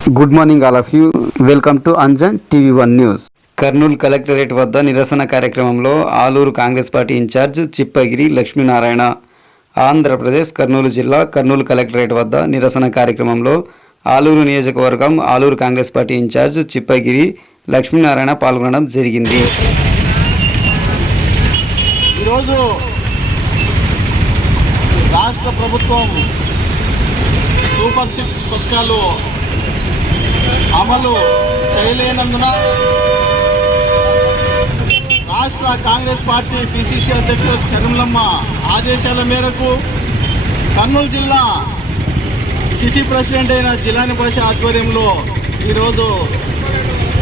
Good morning all of you. Welcome to Anjan టీవీ1 news. Kurnool collectorate వద్ద నిరసన కార్యక్రమంలో ఆలూరు కాంగ్రెస్ పార్టీ ఇన్ఛార్జ్ చిప్పగిరి లక్ష్మీనారాయణ. ఆంధ్రప్రదేశ్ కర్నూలు జిల్లా కర్నూలు కలెక్టరేట్ వద్ద నిరసన కార్యక్రమంలో ఆలూరు నియోజకవర్గం ఆలూరు కాంగ్రెస్ పార్టీ ఇన్ఛార్జ్ చిప్పగిరి లక్ష్మీనారాయణ పాల్గొనడం జరిగింది. ఈరోజు రాష్ట్ర ప్రభుత్వం సూపర్ 6 పథకాలు అమలు చేయలేనందున రాష్ట్ర కాంగ్రెస్ పార్టీ పిసిసి అధ్యక్షుడు కరీంలమ్మ ఆదేశాల మేరకు కర్నూలు జిల్లా సిటీ ప్రెసిడెంట్ అయిన జిలాని భాష ఆధ్వర్యంలో ఈరోజు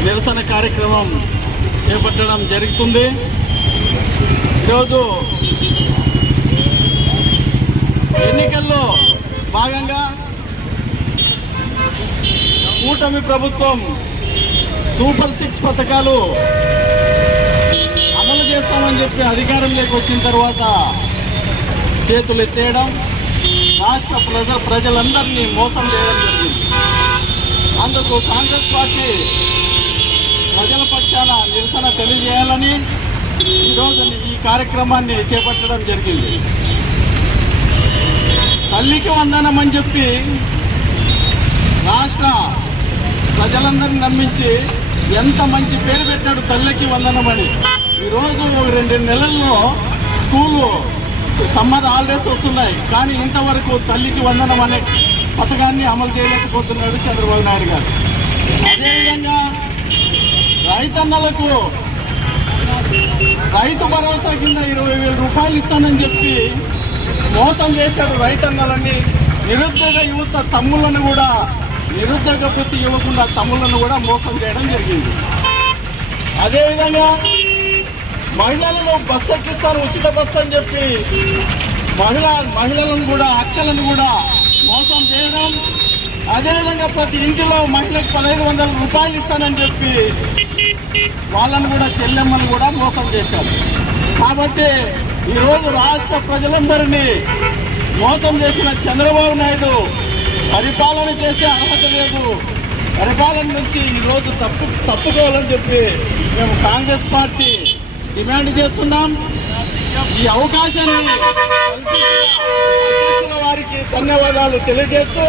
నిరసన కార్యక్రమం చేపట్టడం జరుగుతుంది. ఈరోజు ఎన్నికల్లో భాగంగా కూటమి ప్రభుత్వం సూపర్ 6 పథకాలు అమలు చేస్తామని చెప్పి అధికారంలోకి వచ్చిన తర్వాత చేతులు ఎత్తేయడం, రాష్ట్ర ప్రజలందరినీ మోసం చేయడం జరిగింది. అందుకు కాంగ్రెస్ పార్టీ ప్రజల పక్షాన నిరసన తెలియజేయాలని ఈరోజు ఈ కార్యక్రమాన్ని చేపట్టడం జరిగింది. తల్లికి వందనం అని చెప్పి రాష్ట్ర ప్రజలందరినీ నమ్మించి ఎంత మంచి పేరు పెట్టాడు తల్లికి వందనం అని. ఈరోజు 2 నెలల్లో స్కూలు సమ్మర్ హాలిడేస్ వస్తున్నాయి, కానీ ఇంతవరకు తల్లికి వందనం అనే పథకాన్ని అమలు చేయలేకపోతున్నాడు చంద్రబాబు నాయుడు గారు. అదేవిధంగా రైతన్నలకు రైతు భరోసా కింద 20,000 రూపాయలు ఇస్తానని చెప్పి మోసం చేశాడు రైతన్నలని. నిరుద్యోగ యువత తమ్ములను కూడా నిరుద్యోగ వృత్తి ఇవ్వకుండా తమ్ములను కూడా మోసం చేయడం జరిగింది. అదేవిధంగా మహిళలను బస్సు ఎక్కిస్తాను, ఉచిత బస్సు అని చెప్పి మహిళలను కూడా అక్కలను కూడా మోసం చేయడం. అదేవిధంగా ప్రతి ఇంటిలో మహిళకు 1,500 రూపాయలు ఇస్తానని చెప్పి వాళ్ళను కూడా చెల్లెమ్మను కూడా మోసం చేశారు. కాబట్టి ఈరోజు రాష్ట్ర ప్రజలందరినీ మోసం చేసిన చంద్రబాబు నాయుడు పరిపాలన చేసే అర్హత లేదు, పరిపాలన నుంచి ఈరోజు తప్పుకోవాలని చెప్పి మేము కాంగ్రెస్ పార్టీ డిమాండ్ చేస్తున్నాం. ఈ అవకాశాన్ని వారికి ధన్యవాదాలు తెలియజేస్తూ